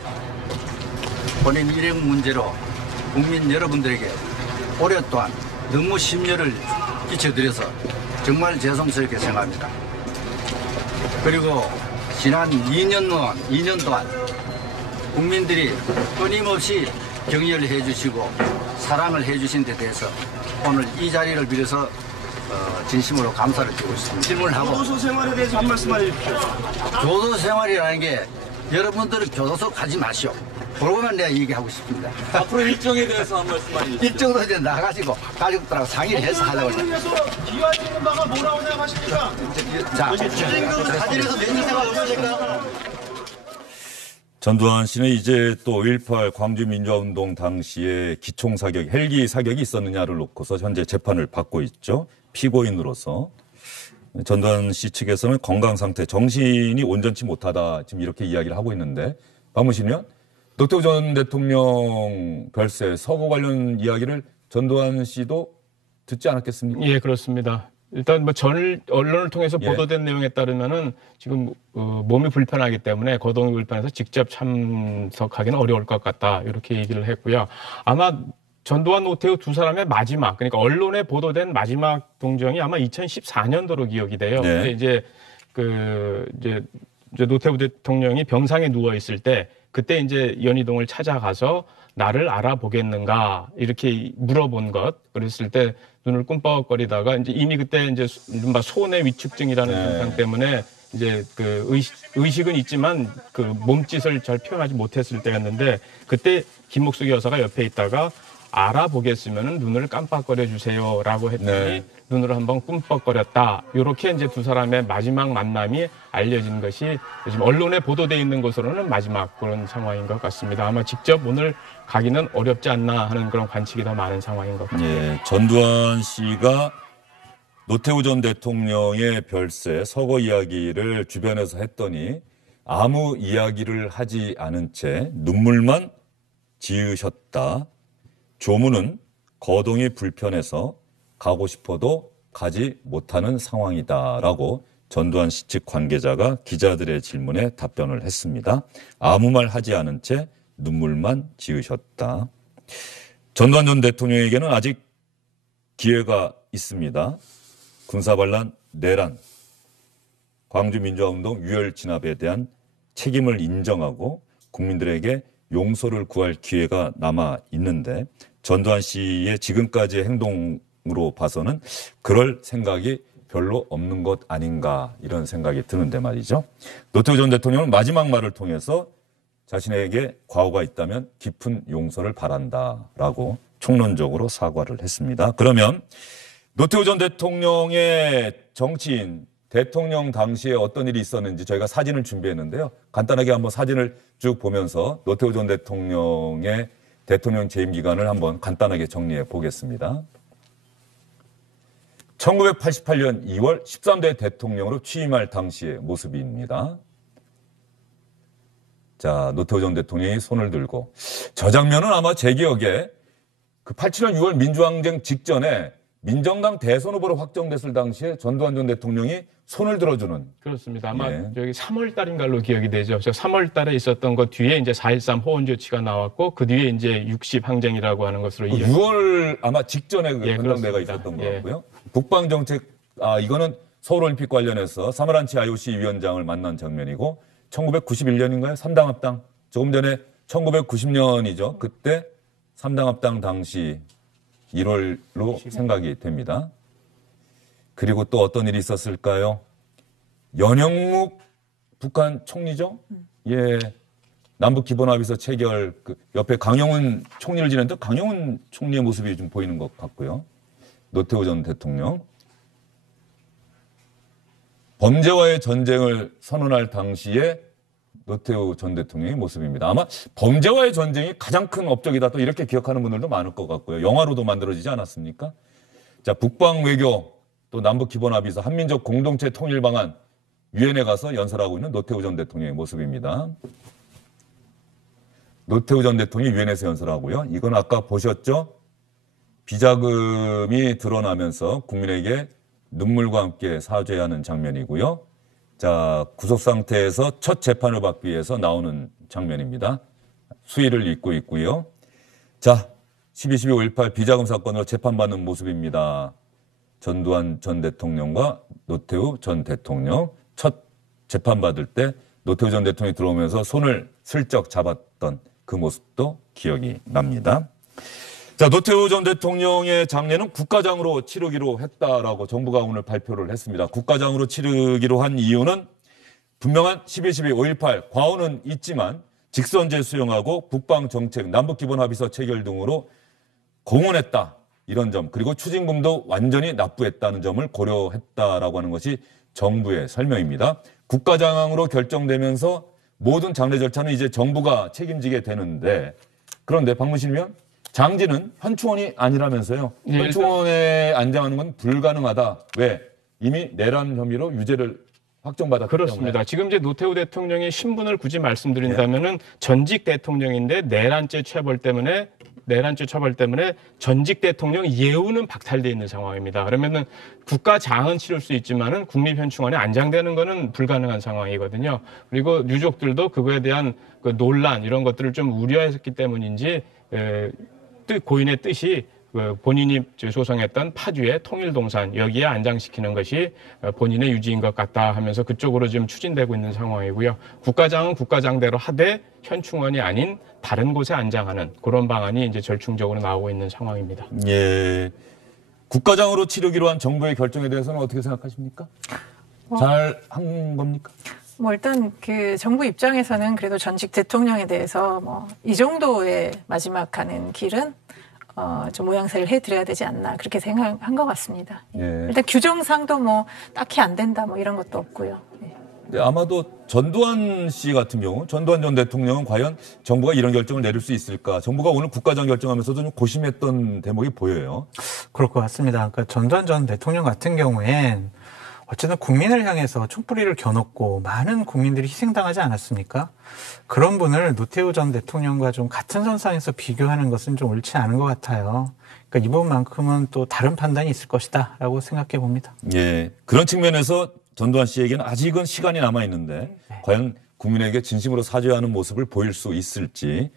본인 일행 문제로 국민 여러분들에게 오랫동안 너무 심려를 끼쳐드려서 정말 죄송스럽게 생각합니다. 그리고 지난 2년 동안 국민들이 끊임없이 격려를 해주시고 사랑을 해주신 데 대해서 오늘 이 자리를 빌어서 진심으로 감사를 드리고 있습니다. 질문하고 교도소 생활에 대해서 한 말씀 해주십시오. 교도소 생활이라는 게 여러분들은 교도소 가지 마시오. 그러고만 내가 얘기하고 싶습니다. 앞으로 일정에 대해서 한 말씀 해주십시오. 일정도 이제 나가시고 가족들하고 상의를 해서 하려고 합니다. 기여하시는 바가 뭐라고 생각하십니까? 자, 사진에서 내년 생활 어떠실까요? 전두환 씨는 이제 또 5.18 광주민주화운동 당시에 기총사격, 헬기 사격이 있었느냐를 놓고서 현재 재판을 받고 있죠. 피고인으로서. 전두환 씨 측에서는 건강 상태, 정신이 온전치 못하다 지금 이렇게 이야기를 하고 있는데 박무시면 노태우 전 대통령 별세 서거 관련 이야기를 전두환 씨도 듣지 않았겠습니까? 예, 그렇습니다. 일단 뭐 언론을 통해서 예. 보도된 내용에 따르면은 지금 몸이 불편하기 때문에 거동이 불편해서 직접 참석하기는 어려울 것 같다 이렇게 얘기를 했고요. 아마 전두환, 노태우 두 사람의 마지막, 그러니까 언론에 보도된 마지막 동정이 아마 2014년도로 기억이 돼요. 네. 근데 이제 노태우 대통령이 병상에 누워 있을 때 그때 이제 연희동을 찾아가서 나를 알아보겠는가 이렇게 물어본 것. 그랬을 때 눈을 꿈뻑거리다가 이제 이미 그때 이제 이른바 소내 위축증이라는 증상 때문에 이제 그 의식은 있지만 그 몸짓을 잘 표현하지 못했을 때였는데 그때 김목숙 여사가 옆에 있다가 알아보겠으면은 눈을 깜빡거려 주세요라고 했더니 네. 눈으로 한번 꿈뻑거렸다. 이렇게 이제 두 사람의 마지막 만남이 알려진 것이 지금 언론에 보도돼 있는 것으로는 마지막 그런 상황인 것 같습니다. 아마 직접 오늘 가기는 어렵지 않나 하는 그런 관측이 더 많은 상황인 것 같습니다. 예, 전두환 씨가 노태우 전 대통령의 별세 서거 이야기를 주변에서 했더니 아무 이야기를 하지 않은 채 눈물만 지으셨다. 조문은 거동이 불편해서 가고 싶어도 가지 못하는 상황이다라고 전두환 씨 측 관계자가 기자들의 질문에 답변을 했습니다. 아무 말 하지 않은 채 눈물만 지으셨다. 전두환 전 대통령에게는 아직 기회가 있습니다. 군사반란, 내란, 광주민주화운동 유혈 진압에 대한 책임을 인정하고 국민들에게 용서를 구할 기회가 남아 있는데 전두환 씨의 지금까지의 행동으로 봐서는 그럴 생각이 별로 없는 것 아닌가 이런 생각이 드는데 말이죠. 노태우 전 대통령은 마지막 말을 통해서 자신에게 과오가 있다면 깊은 용서를 바란다라고 총론적으로 사과를 했습니다. 그러면 노태우 전 대통령의 정치인 대통령 당시에 어떤 일이 있었는지 저희가 사진을 준비했는데요. 간단하게 한번 사진을 쭉 보면서 노태우 전 대통령의 대통령 재임 기간을 한번 간단하게 정리해 보겠습니다. 1988년 2월 13대 대통령으로 취임할 당시의 모습입니다. 자, 노태우 전 대통령이 손을 들고 저 장면은 아마 제 기억에 그 87년 6월 민주항쟁 직전에 민정당 대선 후보로 확정됐을 당시에 전두환 전 대통령이 손을 들어주는. 그렇습니다. 아마 예. 여기 3월 달인가로 기억이 되죠. 그래서 3월 달에 있었던 것 뒤에 이제 4.13 호원 조치가 나왔고 그 뒤에 이제 60 항쟁이라고 하는 것으로 6월 아마 직전에 그 예, 전당대회가 그렇습니다. 있었던 것 예. 같고요. 국방정책, 이거는 서울올림픽 관련해서 사마란치 IOC 위원장을 만난 장면이고 1991년인가요? 3당 합당. 조금 전에 1990년이죠. 그때 3당 합당 당시 1월로 생각이 됩니다. 그리고 또 어떤 일이 있었을까요? 연영묵 북한 총리죠? 예. 남북 기본합의서 체결, 그 옆에 강영훈 총리를 지냈는데 강영훈 총리의 모습이 좀 보이는 것 같고요. 노태우 전 대통령. 범죄와의 전쟁을 선언할 당시에 노태우 전 대통령의 모습입니다. 아마 범죄와의 전쟁이 가장 큰 업적이다 또 이렇게 기억하는 분들도 많을 것 같고요. 영화로도 만들어지지 않았습니까? 자, 북방 외교 또 남북 기본합의서 한민족 공동체 통일 방안 유엔에 가서 연설하고 있는 노태우 전 대통령의 모습입니다. 노태우 전 대통령이 유엔에서 연설하고요. 이건 아까 보셨죠? 비자금이 드러나면서 국민에게 눈물과 함께 사죄하는 장면이고요. 자, 구속 상태에서 첫 재판을 받기 위해서 나오는 장면입니다. 수위를 잇고 있고요. 자, 12.12.5.18 비자금 사건으로 재판받는 모습입니다. 전두환 전 대통령과 노태우 전 대통령 첫 재판받을 때 노태우 전 대통령이 들어오면서 손을 슬쩍 잡았던 그 모습도 기억이 납니다. 자, 노태우 전 대통령의 장례는 국가장으로 치르기로 했다라고 정부가 오늘 발표를 했습니다. 국가장으로 치르기로 한 이유는 분명한 12.12.5.18 과오는 있지만 직선제 수용하고 국방정책, 남북기본합의서 체결 등으로 공헌했다. 이런 점, 그리고 추징금도 완전히 납부했다는 점을 고려했다라고 하는 것이 정부의 설명입니다. 국가장으로 결정되면서 모든 장례 절차는 이제 정부가 책임지게 되는데, 그런데 박문신 의원, 장지는 현충원이 아니라면서요. 예, 현충원에 안장하는 건 불가능하다. 왜? 이미 내란 혐의로 유죄를 확정받았기 그렇습니다. 때문에. 지금 이제 노태우 대통령의 신분을 굳이 말씀드린다면은 전직 대통령인데 내란죄 처벌 때문에 전직 대통령 예우는 박탈돼 있는 상황입니다. 그러면은 국가장은 치를 수 있지만은 국립현충원에 안장되는 거는 불가능한 상황이거든요. 그리고 유족들도 그거에 대한 그 논란 이런 것들을 좀 우려했기 때문인지 고인의 뜻이 본인이 소송했던 파주의 통일동산 여기에 안장시키는 것이 본인의 유지인 것 같다 하면서 그쪽으로 지금 추진되고 있는 상황이고요. 국가장은 국가장대로 하되 현충원이 아닌 다른 곳에 안장하는 그런 방안이 이제 절충적으로 나오고 있는 상황입니다. 예. 국가장으로 치르기로 한 정부의 결정에 대해서는 어떻게 생각하십니까? 잘 한 겁니까? 뭐 일단 그 정부 입장에서는 그래도 전직 대통령에 대해서 뭐 이 정도의 마지막 가는 길은 좀 모양새를 해드려야 되지 않나 그렇게 생각한 것 같습니다. 예. 일단 규정상도 뭐 딱히 안 된다 뭐 이런 것도 없고요. 예. 네, 아마도 전두환 씨 같은 경우, 전두환 전 대통령은 과연 정부가 이런 결정을 내릴 수 있을까? 정부가 오늘 국가장 결정하면서도 좀 고심했던 대목이 보여요. 그럴 것 같습니다. 그러니까 전두환 전 대통령 같은 경우엔 어쨌든 국민을 향해서 촛불이를 겨눴고 많은 국민들이 희생당하지 않았습니까? 그런 분을 노태우 전 대통령과 좀 같은 선상에서 비교하는 것은 좀 옳지 않은 것 같아요. 그러니까 이 부분만큼은 또 다른 판단이 있을 것이다라고 생각해 봅니다. 예. 그런 측면에서 전두환 씨에게는 아직은 시간이 남아 있는데 과연 국민에게 진심으로 사죄하는 모습을 보일 수 있을지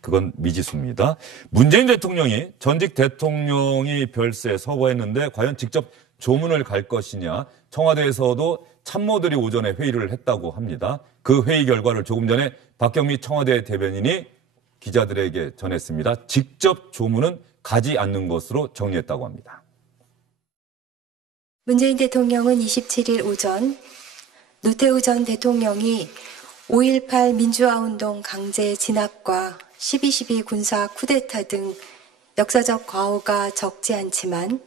그건 미지수입니다. 문재인 대통령이 전직 대통령이 별세 서거했는데 과연 직접 조문을 갈 것이냐. 청와대에서도 참모들이 오전에 회의를 했다고 합니다. 그 회의 결과를 조금 전에 박경미 청와대 대변인이 기자들에게 전했습니다. 직접 조문은 가지 않는 것으로 정리했다고 합니다. 문재인 대통령은 27일 오전 노태우 전 대통령이 5.18 민주화운동 강제 진압과 12.12 군사 쿠데타 등 역사적 과오가 적지 않지만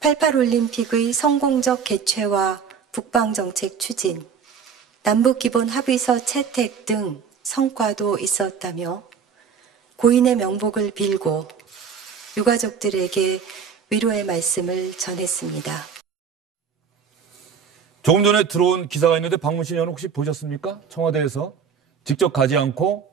88 올림픽의 성공적 개최와 북방정책 추진, 남북기본 합의서 채택 등 성과도 있었다며 고인의 명복을 빌고 유가족들에게 위로의 말씀을 전했습니다. 조금 전에 들어온 기사가 있는데 박문신 의원 혹시 보셨습니까? 청와대에서 직접 가지 않고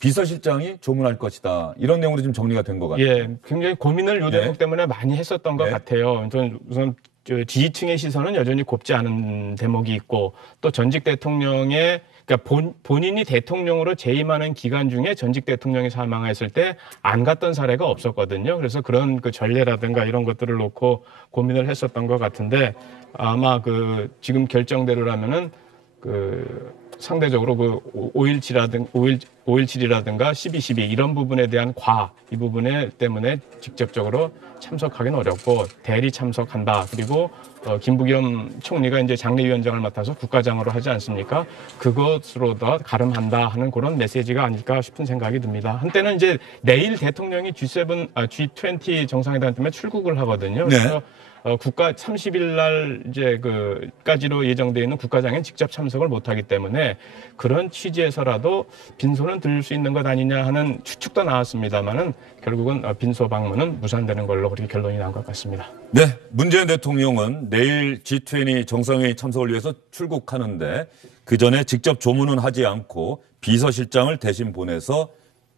비서실장이 조문할 것이다. 이런 내용으로 지금 정리가 된 것 같아요. 예, 굉장히 고민을 요 대목 네. 때문에 많이 했었던 것 네. 같아요. 우선 지지층의 시선은 여전히 곱지 않은 대목이 있고 또 전직 대통령의 그러니까 본인이 대통령으로 재임하는 기간 중에 전직 대통령이 사망했을 때 안 갔던 사례가 없었거든요. 그래서 그런 그 전례라든가 이런 것들을 놓고 고민을 했었던 것 같은데 아마 그 지금 결정대로라면은 그 상대적으로 그 5.17이라든가 12.12 이런 부분에 대한 이 부분에 때문에 직접적으로 참석하기는 어렵고 대리 참석한다. 그리고 김부겸 총리가 이제 장례위원장을 맡아서 국가장으로 하지 않습니까? 그것으로 더 가름한다 하는 그런 메시지가 아닐까 싶은 생각이 듭니다. 한때는 이제 내일 대통령이 G20 정상회담 때문에 출국을 하거든요. 그래서 국가 30일 날 이제 그까지로 예정되어 있는 국가장엔 직접 참석을 못하기 때문에 그런 취지에서라도 빈소는 들릴 수 있는 것 아니냐 하는 추측도 나왔습니다만은 결국은 빈소 방문은 무산되는 걸로 그렇게 결론이 난 것 같습니다. 네, 문재인 대통령은 내일 G20 정상회의 참석을 위해서 출국하는데 그 전에 직접 조문은 하지 않고 비서실장을 대신 보내서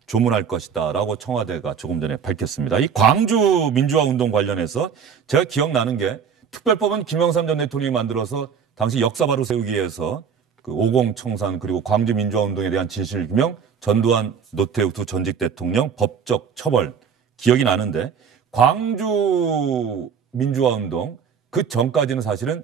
조문할 것이다라고 청와대가 조금 전에 밝혔습니다. 이 광주 민주화 운동 관련해서 제가 기억나는 게 특별법은 김영삼 전 대통령이 만들어서 당시 역사 바로 세우기 위해서 그 50 청산 그리고 광주 민주화 운동에 대한 진실 규명 전두환, 노태우 두 전직 대통령 법적 처벌 기억이 나는데 광주 민주화운동 그 전까지는 사실은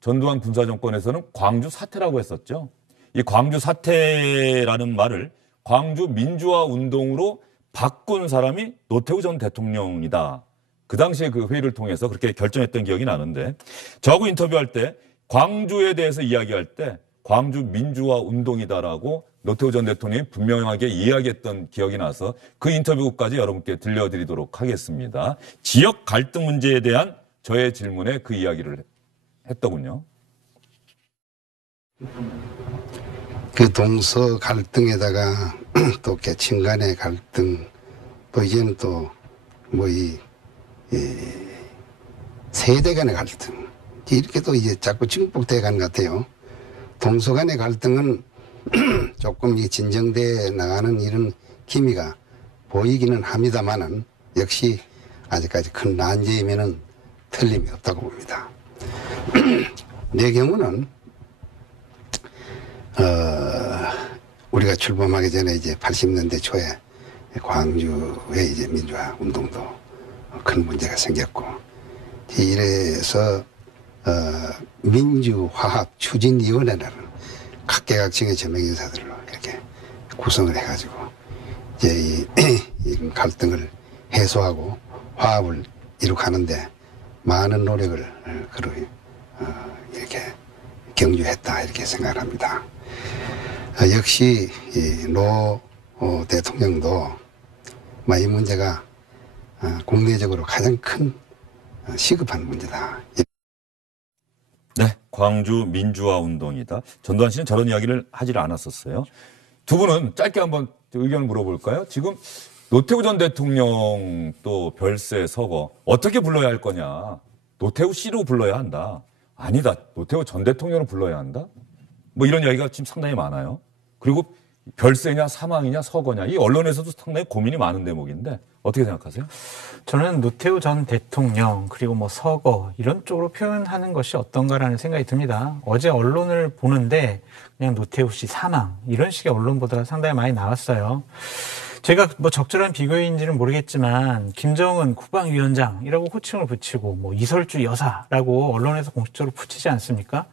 전두환 군사정권에서는 광주 사태라고 했었죠. 이 광주 사태라는 말을 광주 민주화운동으로 바꾼 사람이 노태우 전 대통령이다. 그 당시에 그 회의를 통해서 그렇게 결정했던 기억이 나는데 저하고 인터뷰할 때 광주에 대해서 이야기할 때 광주 민주화 운동이다라고 노태우 전 대통령이 분명하게 이야기했던 기억이 나서 그 인터뷰까지 여러분께 들려드리도록 하겠습니다. 지역 갈등 문제에 대한 저의 질문에 그 이야기를 했더군요. 그 동서 갈등에다가 또 계층 간의 갈등, 또 이제는 또 뭐 이 세대 간의 갈등, 이렇게 또 이제 자꾸 증폭돼 가는 것 같아요. 동서 간의 갈등은 조금 진정돼 나가는 이런 기미가 보이기는 합니다만은 역시 아직까지 큰 난제이면은 틀림이 없다고 봅니다. 내 경우는 우리가 출범하기 전에 이제 80년대 초에 광주의 이제 민주화 운동도 큰 문제가 생겼고, 이래서 민주화합추진위원회라는 각계각층의 저명인사들로 이렇게 구성을 해가지고 이제 이런 갈등을 해소하고 화합을 이룩하는데 많은 노력을 이렇게 경주했다 이렇게 생각합니다. 역시 노 대통령도 이 문제가 국내적으로 가장 큰 시급한 문제다. 네, 광주 민주화 운동이다. 전두환 씨는 저런 이야기를 하질 않았었어요. 두 분은 짧게 한번 의견을 물어볼까요? 지금 노태우 전 대통령 또 별세 서거 어떻게 불러야 할 거냐? 노태우 씨로 불러야 한다. 아니다. 노태우 전 대통령으로 불러야 한다. 뭐 이런 이야기가 지금 상당히 많아요. 그리고 별세냐 사망이냐 서거냐 이 언론에서도 상당히 고민이 많은 대목인데 어떻게 생각하세요? 저는 노태우 전 대통령 그리고 뭐 서거 이런 쪽으로 표현하는 것이 어떤가라는 생각이 듭니다. 어제 언론을 보는데 그냥 노태우 씨 사망 이런 식의 언론 보도가 상당히 많이 나왔어요. 제가 뭐 적절한 비교인지는 모르겠지만 김정은 국방위원장이라고 호칭을 붙이고 뭐 이설주 여사라고 언론에서 공식적으로 붙이지 않습니까?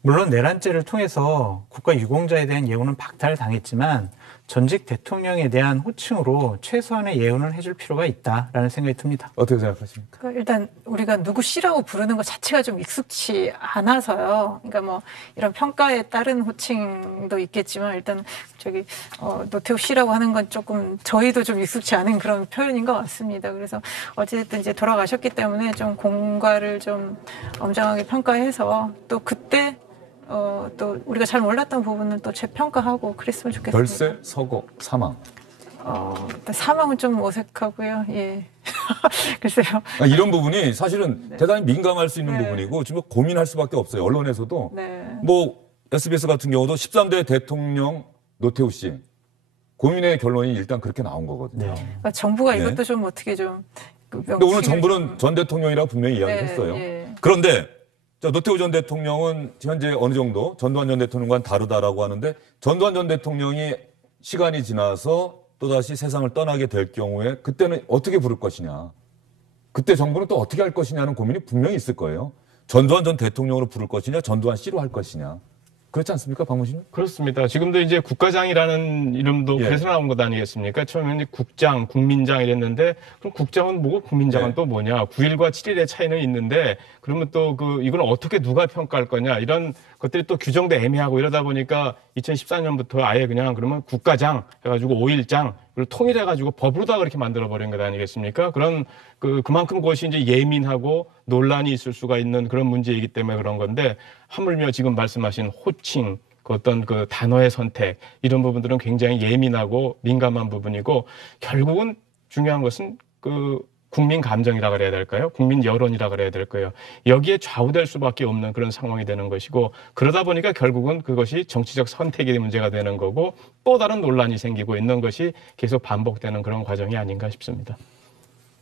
물론 내란죄를 통해서 국가 유공자에 대한 예우는 박탈당했지만 전직 대통령에 대한 호칭으로 최소한의 예우는 해줄 필요가 있다라는 생각이 듭니다. 어떻게 생각하십니까? 그러니까 일단 우리가 누구 씨라고 부르는 것 자체가 좀 익숙치 않아서요. 그러니까 뭐 이런 평가에 따른 호칭도 있겠지만 일단 노태우 씨라고 하는 건 조금 저희도 좀 익숙치 않은 그런 표현인 것 같습니다. 그래서 어쨌든 이제 돌아가셨기 때문에 좀 공과를 좀 엄정하게 평가해서 또 그때 또 우리가 잘 몰랐던 부분은 또 재평가하고 그랬으면 좋겠습니다. 별세, 서거, 사망. 사망은 좀 어색하고요. 예. 글쎄요. 이런 부분이 사실은 네. 대단히 민감할 수 있는 네. 부분이고 지금 고민할 수밖에 없어요. 언론에서도 네. 뭐 SBS 같은 경우도 13대 대통령 노태우 씨 고민의 결론이 일단 그렇게 나온 거거든요. 네. 그러니까 정부가 네. 이것도 좀 어떻게 좀. 근데 오늘 정부는 전 대통령이라고 분명히 이야기했어요. 네. 그런데 노태우 전 대통령은 현재 어느 정도 전두환 전 대통령과는 다르다라고 하는데 전두환 전 대통령이 시간이 지나서 또다시 세상을 떠나게 될 경우에 그때는 어떻게 부를 것이냐. 그때 정부는 또 어떻게 할 것이냐는 고민이 분명히 있을 거예요. 전두환 전 대통령으로 부를 것이냐 전두환 씨로 할 것이냐. 그렇지 않습니까, 박문신? 그렇습니다. 지금도 이제 국가장이라는 이름도 예. 그래서 나온 것 아니겠습니까? 처음에는 이제 국장, 국민장 이랬는데 그럼 국장은 뭐고 국민장은 네. 또 뭐냐? 9일과 7일의 차이는 있는데 그러면 또 이걸 어떻게 누가 평가할 거냐? 이런 것들이 또 규정도 애매하고 이러다 보니까 2014년부터 아예 그냥 그러면 국가장 해가지고 5일장 그리고 통일해가지고 법으로 다 그렇게 만들어버린 것 아니겠습니까? 그만큼 그것이 이제 예민하고 논란이 있을 수가 있는 그런 문제이기 때문에 그런 건데 하물며 지금 말씀하신 호칭, 어떤 단어의 선택 이런 부분들은 굉장히 예민하고 민감한 부분이고 결국은 중요한 것은 국민 감정이라 그래야 될까요? 국민 여론이라 그래야 될까요? 여기에 좌우될 수밖에 없는 그런 상황이 되는 것이고 그러다 보니까 결국은 그것이 정치적 선택의 문제가 되는 거고 또 다른 논란이 생기고 있는 것이 계속 반복되는 그런 과정이 아닌가 싶습니다.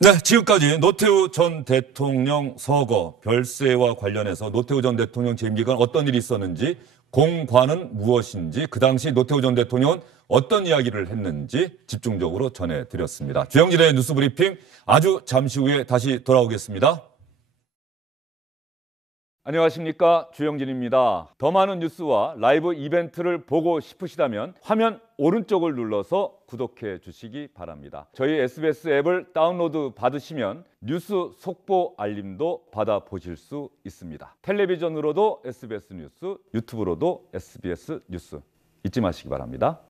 네, 지금까지 노태우 전 대통령 서거 별세와 관련해서 노태우 전 대통령 재임 기간 어떤 일이 있었는지 공관은 무엇인지, 그 당시 노태우 전 대통령은 어떤 이야기를 했는지 집중적으로 전해드렸습니다. 주영진의 뉴스브리핑 아주 잠시 후에 다시 돌아오겠습니다. 안녕하십니까, 주영진입니다. 더 많은 뉴스와 라이브 이벤트를 보고 싶으시다면 화면 오른쪽을 눌러서 구독해 주시기 바랍니다. 저희 SBS 앱을 다운로드 받으시면 뉴스 속보 알림도 받아보실 수 있습니다. 텔레비전으로도 SBS 뉴스, 유튜브로도 SBS 뉴스 잊지 마시기 바랍니다.